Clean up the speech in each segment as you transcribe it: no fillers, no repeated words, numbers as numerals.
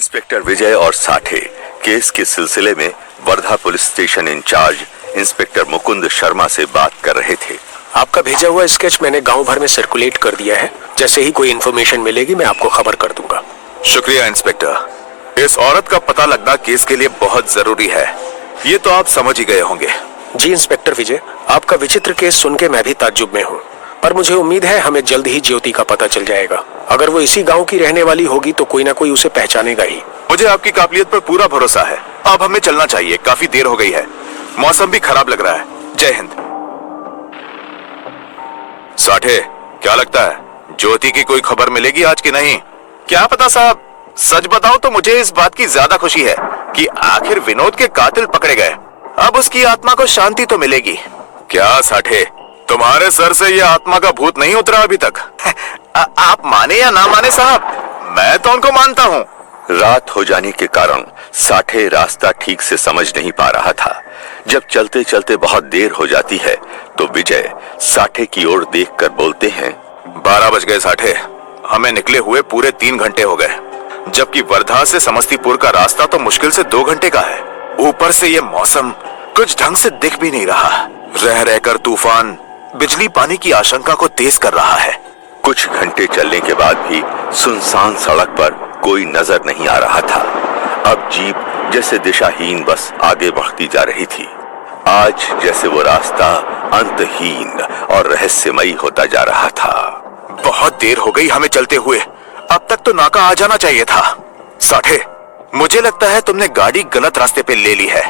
Inspector विजय और Sathe case के सिलसिले में Wardha police station in charge inspector Mukund Sharma से बात कर रहे थे। आपका भेजा हुआ स्केच मैंने गांव भर में सर्कुलेट कर दिया है। जैसे ही कोई इन्फॉर्मेशन मिलेगी मैं आपको खबर कर दूंगा। शुक्रिया इंस्पेक्टर। इस औरत का पता लगना केस के लिए बहुत जरूरी है, ये तो आप समझ ही गए होंगे। जी इंस्पेक्टर विजय, आपका विचित्र केस सुन के मैं भी ताज्जुब में हूँ, पर मुझे उम्मीद है हमें जल्द ही ज्योति का पता चल जाएगा। अगर वो इसी गांव की रहने वाली होगी तो कोई ना कोई उसे पहचानेगा ही। मुझे आपकी काबिलियत पर पूरा भरोसा है। अब हमें चलना चाहिए, काफी देर हो गई है, मौसम भी खराब लग रहा है। जय हिंद। साठे, क्या लगता है ज्योति की कोई खबर मिलेगी आज की नहीं? क्या पता साहब, सच बताओ तो मुझे इस बात की ज्यादा खुशी है कि आखिर विनोद के कातिल पकड़े गए। अब उसकी आत्मा को शांति तो मिलेगी। क्या साठे, तुम्हारे सर से यह आत्मा का भूत नहीं उतरा अभी तक? आप माने या ना माने साहब, मैं तो उनको मानता हूँ। रात हो जाने के कारण साठे रास्ता ठीक से समझ नहीं पा रहा था। जब चलते चलते बहुत देर हो जाती है तो विजय साठे की ओर देखकर बोलते हैं, 12 बज गए साठे, हमें निकले हुए पूरे 3 घंटे हो गए, जबकि वर्धा से समस्तीपुर का रास्ता तो मुश्किल से 2 घंटे का है। ऊपर से ये मौसम कुछ ढंग से दिख भी नहीं रहा। रह रहकर तूफान बिजली पानी की आशंका को तेज कर रहा है। कुछ घंटे चलने के बाद भी सुनसान सड़क पर कोई नजर नहीं आ रहा था। अब जीप जैसे दिशाहीन बस आगे बढ़ती जा रही थी। आज जैसे वो रास्ता अंतहीन और रहस्यमयी होता जा रहा था। बहुत देर हो गई हमें चलते हुए, अब तक तो नाका आ जाना चाहिए था। साठे, मुझे लगता है तुमने गाड़ी गलत रास्ते पे ले ली है।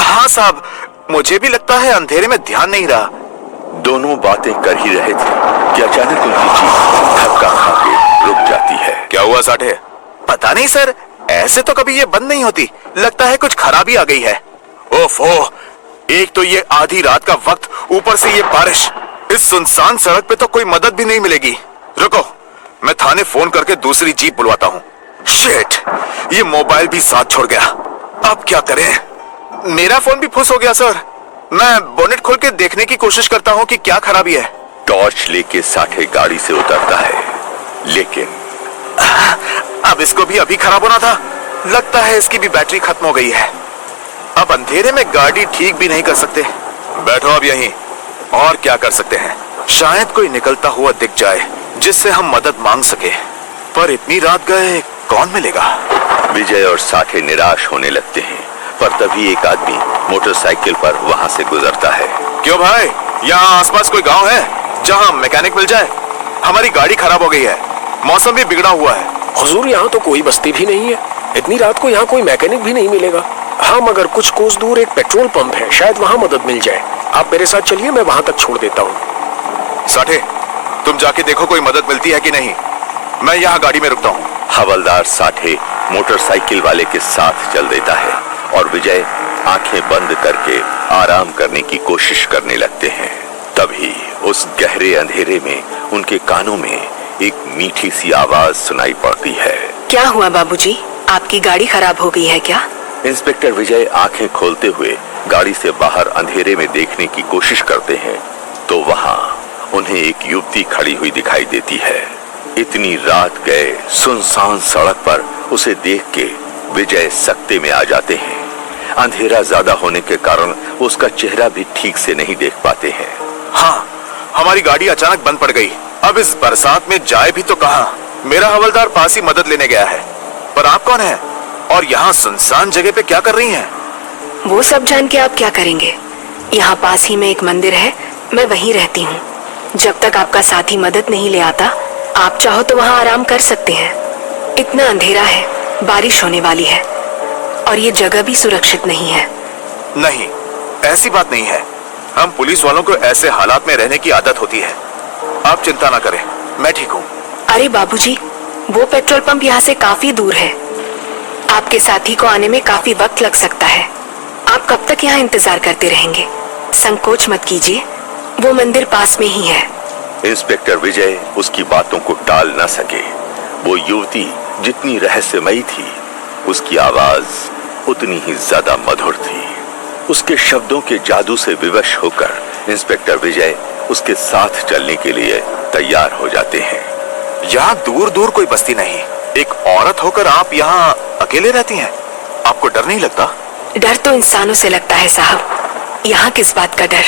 हाँ साहब, मुझे भी लगता है अंधेरे में ध्यान नहीं रहा। दोनों बातें कर ही रहे थे कि अचानक उनकी जीप धक्का खाके रुक जाती है। क्या हुआ साठे? पता नहीं सर, ऐसे तो कभी ये बंद नहीं होती। लगता है कुछ खराबी आ गई है। ओफो, एक तो ये आधी रात का वक्त, ऊपर से ये बारिश। इस सुनसान सड़क पे तो कोई मदद भी नहीं मिलेगी। रुको, मैं थाने फोन करके दूसरी जीप बुलवाता हूँ। शिट, ये मोबाइल भी साथ छोड़ गया। अब क्या करें? मेरा फोन भी फुस हो गया सर। मैं बोनेट खोल के देखने की कोशिश करता हूँ कि क्या खराबी है। टॉर्च लेके साठे गाड़ी से उतरता है, लेकिन अब इसको भी अभी खराब होना था। लगता है इसकी भी बैटरी खत्म हो गई है। अब अंधेरे में गाड़ी ठीक भी नहीं कर सकते। बैठो अब यहीं, और क्या कर सकते हैं? शायद कोई निकलता हुआ दिख जाए जिससे हम मदद मांग सके, पर इतनी रात गए कौन मिलेगा? विजय और साठे निराश होने लगते हैं, पर तभी एक आदमी मोटरसाइकिल पर वहां से गुजरता है। क्यों भाई, यहाँ आसपास कोई गांव है जहाँ मैकेनिक मिल जाए? हमारी गाड़ी खराब हो गई है, मौसम भी बिगड़ा हुआ है। हुजूर, यहाँ तो कोई बस्ती भी नहीं है। इतनी रात को यहाँ कोई मैकेनिक भी नहीं मिलेगा। हाँ, मगर कुछ कोस दूर एक पेट्रोल पंप है, शायद वहाँ मदद मिल जाए। आप मेरे साथ चलिए, मैं वहाँ तक छोड़ देता हूँ। साठे, तुम जाके देखो कोई मदद मिलती है कि नहीं। मैं यहाँ गाड़ी में रुकता हूँ। हवलदार साठे मोटरसाइकिल वाले के साथ चल देता है और विजय आंखें बंद करके आराम करने की कोशिश करने लगते हैं। तभी उस गहरे अंधेरे में उनके कानों में एक मीठी सी आवाज सुनाई पड़ती है। क्या हुआ बाबूजी, आपकी गाड़ी खराब हो गई है क्या? इंस्पेक्टर विजय आंखें खोलते हुए गाड़ी से बाहर अंधेरे में देखने की कोशिश करते हैं तो वहाँ उन्हें एक युवती खड़ी हुई दिखाई देती है। इतनी रात गए सुनसान सड़क पर उसे देख के विजय सकते में आ जाते हैं। अंधेरा ज्यादा होने के कारण उसका चेहरा भी ठीक से नहीं देख पाते हैं। हाँ, हमारी गाड़ी अचानक बंद पड़ गई। अब इस बरसात में जाए भी तो कहाँ? मेरा हवलदार पास ही मदद लेने गया है, पर आप कौन है और यहाँ सुनसान जगह पे क्या कर रही हैं? वो सब जान के आप क्या करेंगे? यहाँ पास ही में एक मंदिर है, मैं वहीं रहती हूँ। जब तक आपका साथी मदद नहीं ले आता, आप चाहो तो वहाँ आराम कर सकते हैं। इतना अंधेरा है, बारिश होने वाली है और ये जगह भी सुरक्षित नहीं है। नहीं, ऐसी बात नहीं है। हम पुलिस वालों को ऐसे हालात में रहने की आदत होती है। आप चिंता ना करें, मैं ठीक हूँ। अरे बाबूजी, वो पेट्रोल पंप यहाँ से काफी दूर है। आपके साथी को आने में काफी वक्त लग सकता है। आप कब तक यहाँ इंतजार करते रहेंगे? संकोच मत कीजिए, वो मंदिर पास में ही है। इंस्पेक्टर विजय उसकी बातों को टाल न सके। वो युवती जितनी रहस्यमयी थी, उसकी आवाज उतनी ही ज्यादा मधुर थी। उसके शब्दों के जादू से विवश होकर इंस्पेक्टर विजय उसके साथ चलने के लिए तैयार हो जाते हैं। यहाँ दूर दूर कोई बस्ती नहीं, एक औरत होकर आप यहाँ अकेले रहती हैं? आपको डर नहीं लगता? डर तो इंसानों से लगता है साहब, यहाँ किस बात का डर?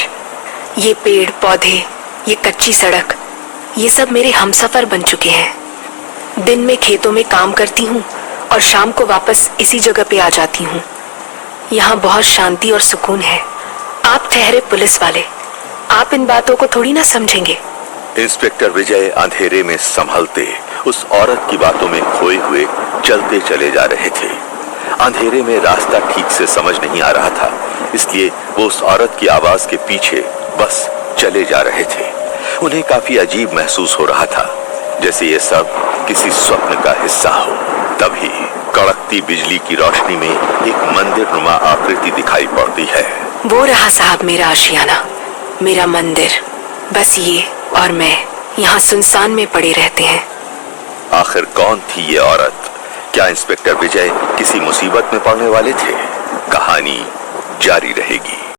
ये पेड़ पौधे, ये कच्ची सड़क, ये सब मेरे हमसफर बन चुके हैं। दिन में खेतों में काम करती हूँ और शाम को वापस इसी जगह पे आ जाती हूँ। यहाँ बहुत शांति और सुकून है। आप ठहरे पुलिस वाले, आप इन बातों को थोड़ी ना समझेंगे। इंस्पेक्टर विजय अंधेरे में संभलते उस औरत की बातों में खोए हुए चलते चले जा रहे थे। अंधेरे में रास्ता ठीक से समझ नहीं आ रहा था, इसलिए वो उस औरत की आवाज के पीछे बस चले जा रहे थे। उन्हें काफी अजीब महसूस हो रहा था, जैसे ये सब किसी स्वप्न का हिस्सा हो। तभी कड़कती बिजली की रोशनी में एक मंदिर नुमा आकृति दिखाई पड़ती है। वो रहा साहब मेरा आशियाना, मेरा मंदिर। बस ये और मैं यहाँ सुनसान में पड़े रहते हैं। आखिर कौन थी ये औरत? क्या इंस्पेक्टर विजय किसी मुसीबत में पड़ने वाले थे? कहानी जारी रहेगी।